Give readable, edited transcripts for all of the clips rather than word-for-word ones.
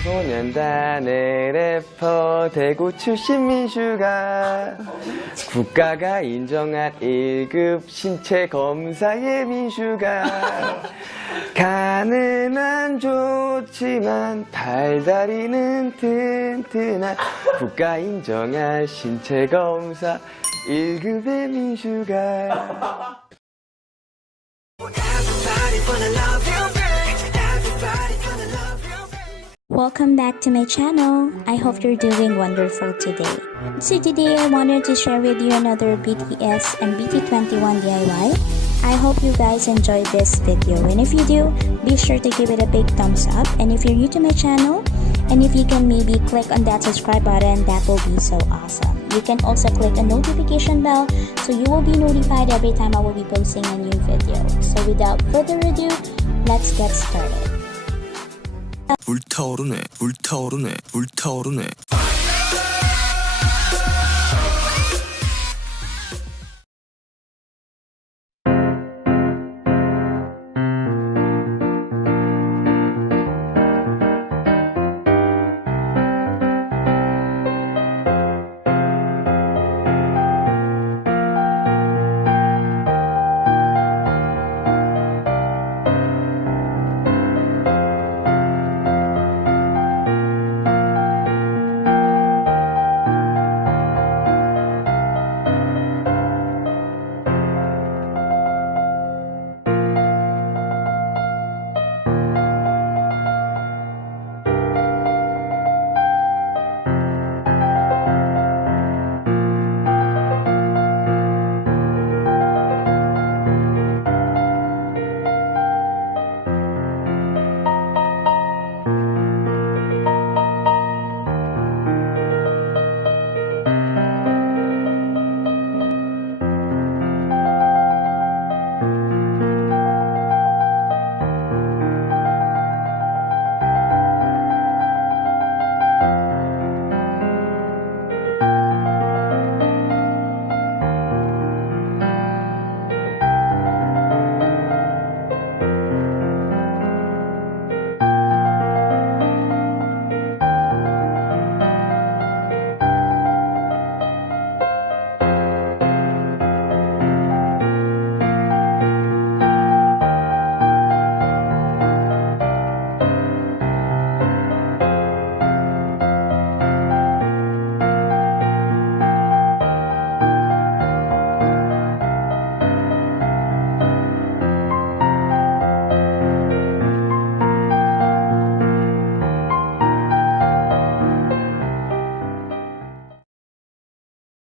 방송소년단의 래퍼 대구 출신 민슈가 국가가 인정한 1급 신체 검사의 민슈가 간은 안 좋지만 팔다리는 튼튼한 국가 인정한 신체 검사 1급의 민슈가. Welcome back to my channel. I hope you're doing wonderful today. So today I wanted to share with you another BTS and BT21 DIY. I hope you guys enjoyed this video, and if you do, be sure to give it a big thumbs up. And if you're new to my channel, and if you can maybe click on that subscribe button, that will be so awesome. You can also click a notification bell so you will be notified every time I will be posting a new video. So without further ado, let's get started. 불타오르네 불타오르네 불타오르네.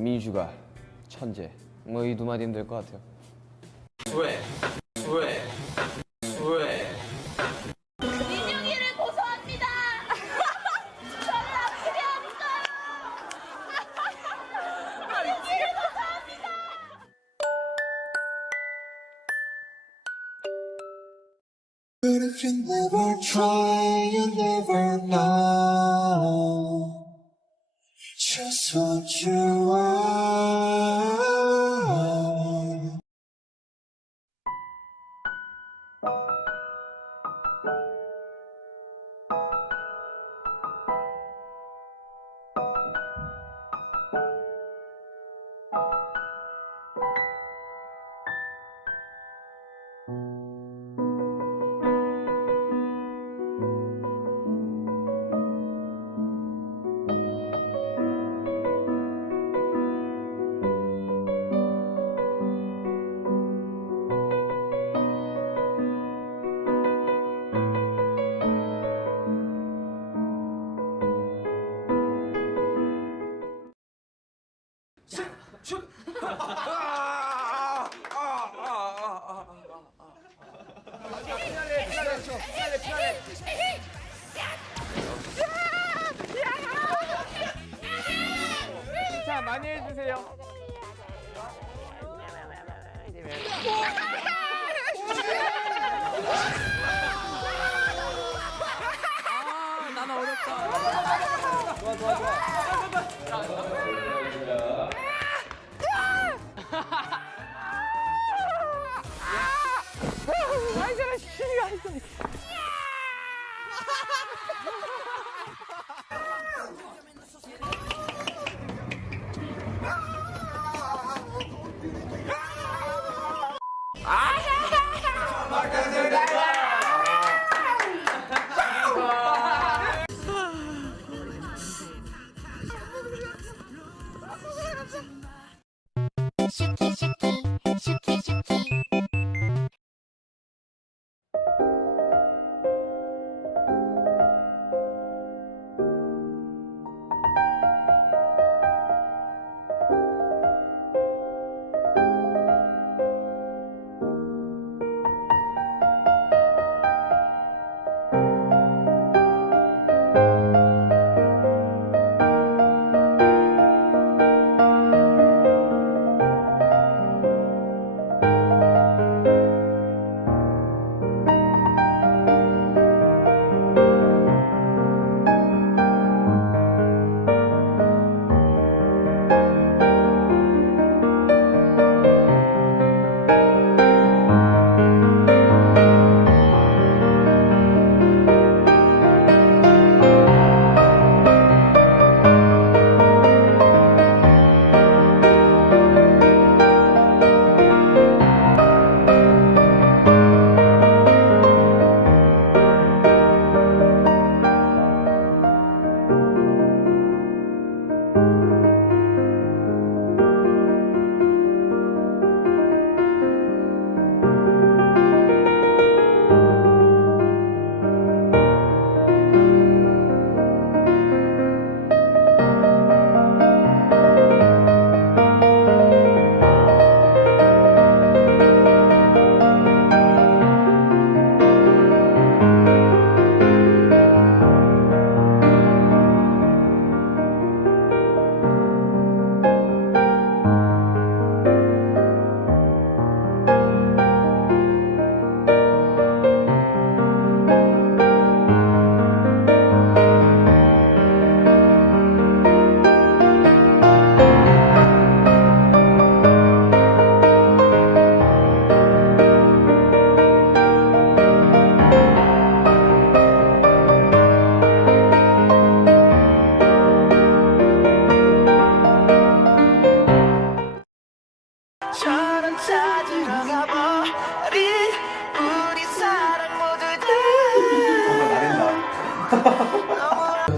민슈가 천재. 뭐 이 두 마디면 될 것 같아요. 왜? 민영이를 고소합니다. 저를 아프게 하니까요. 민영이를 고소합니다. But if you never try, you never know just what you want. 자, 많이 해주세요. 아, 나는 어렵다. 좋아, 좋아, 좋아.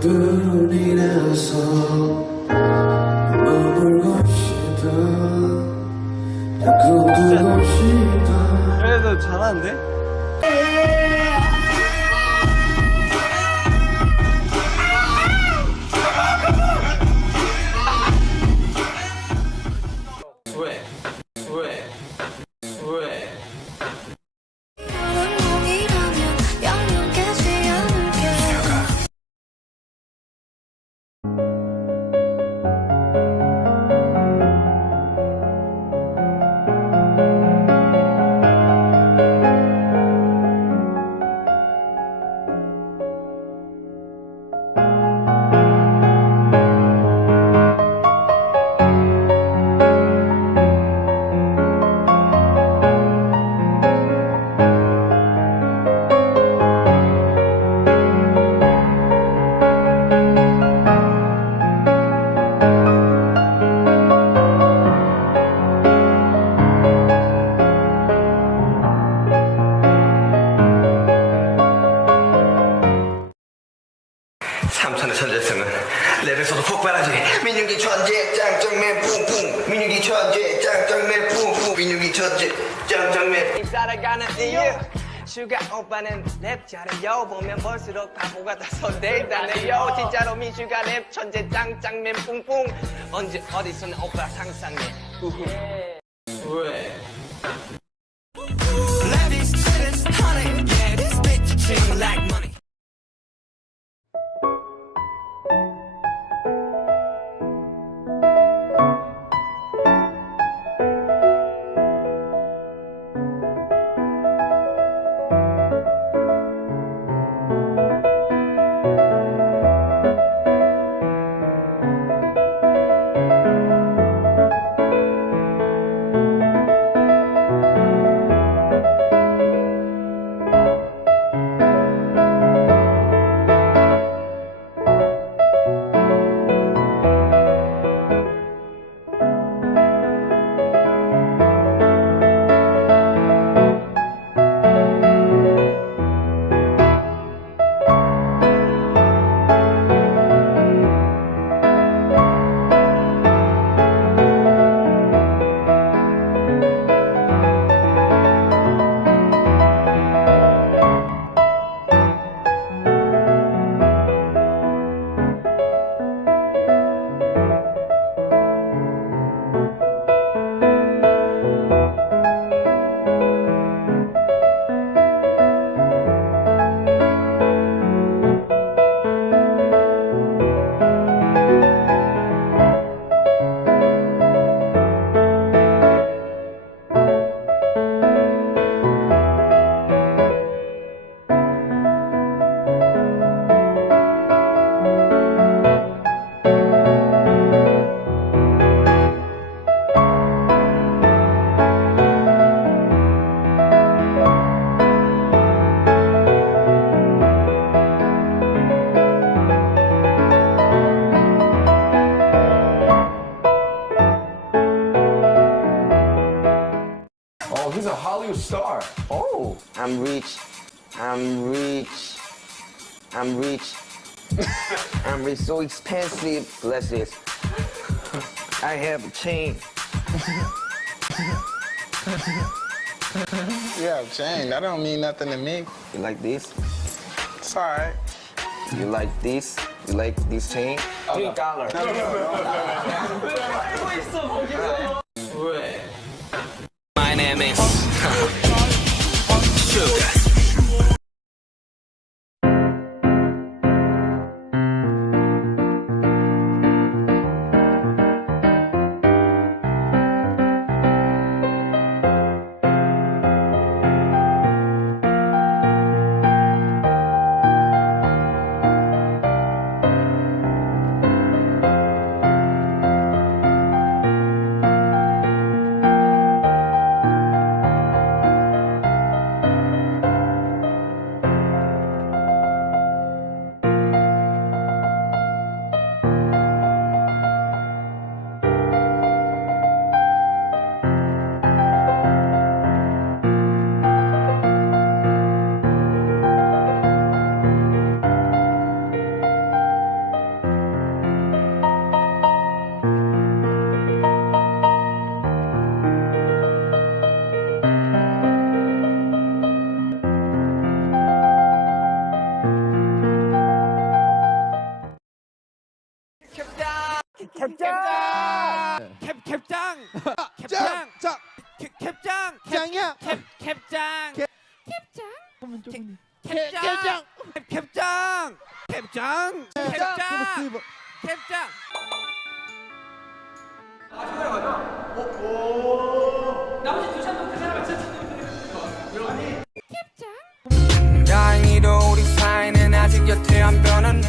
뿐이라서 머물고 싶어 꿈꾸고 싶어. 그래도 잘하는데? 삼천의 천재성은 랩에서도 폭발하지. 민윤기 천재 짱짱맨 뿡뿡. 민윤기 천재 짱짱맨 뿡뿡. 민윤기 천재 짱짱맨. 살아가는 이유 슈가 오빠는 랩 잘해요. 보면 볼수록 바보 같아서 대단해요. 진짜로 민슈가 랩 천재 짱짱맨 뿡뿡. 언제 어디서는 오빠 상상해. 우후. 왜? He's a Hollywood star. Oh. I'm rich. I'm rich. I'm rich. I'm rich. So expensive. Bless this. I have a chain. Yeah, Jane, that don't mean nothing to me. You like this? It's all right. You like this? You like this chain? $3. My name is Sugar. 캡장. 자, 캡장. 짱이야. 캡장. 캡- 캡장. 캡장. 캡장. 캡장. 캡장. 캡장. 다행히도 우리 사이는 아직 여태 안 변한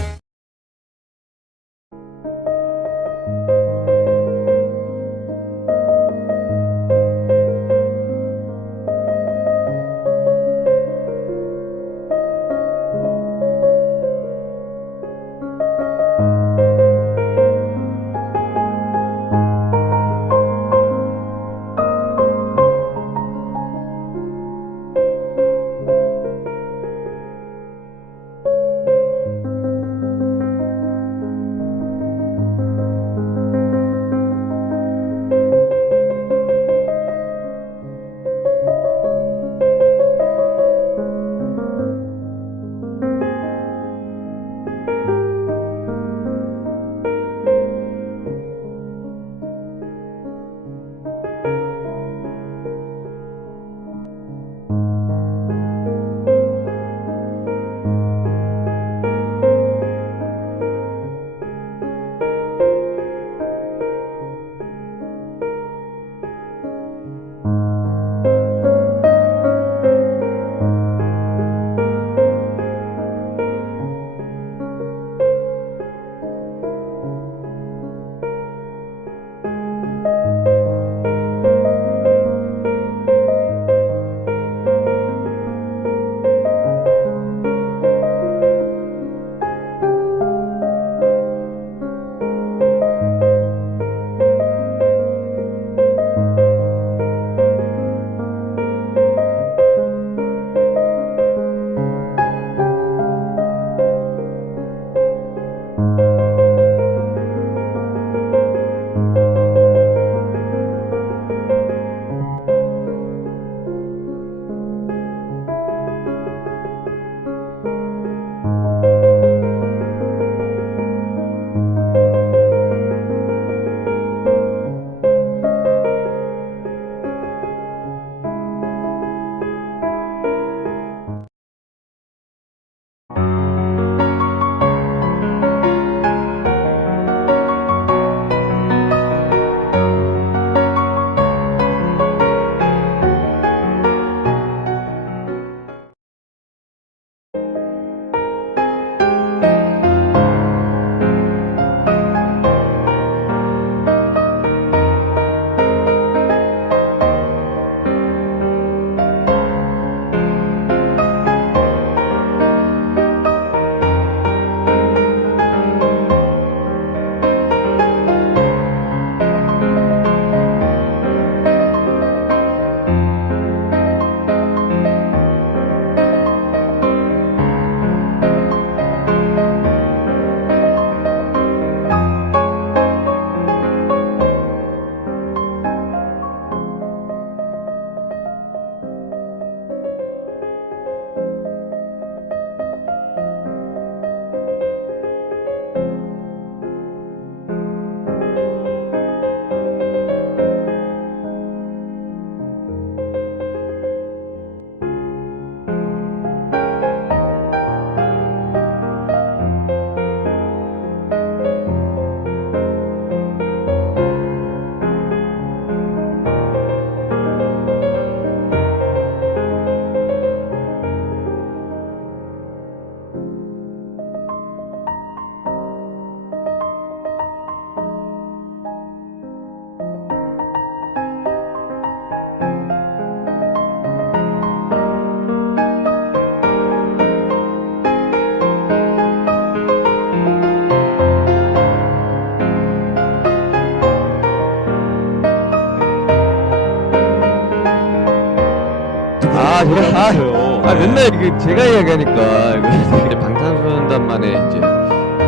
맨날 이게 제가 이야기하니까 이거 방탄소년단만의 이제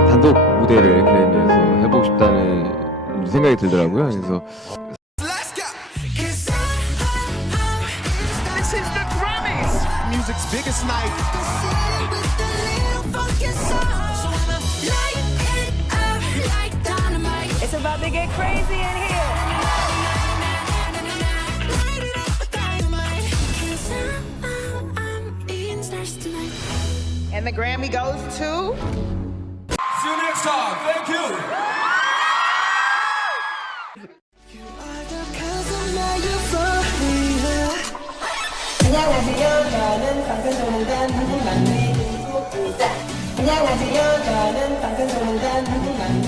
단독 무대를 그래미에서 해보고 싶다는 생각이 들더라고요. 그래서 Music's biggest night. It's about to get crazy in here. And the Grammy goes to... See you next time. Thank you. 안녕하세요. 저는 방탄소년단 막내 JHope입니다. 안녕하세요. 저는 방탄소년단 막내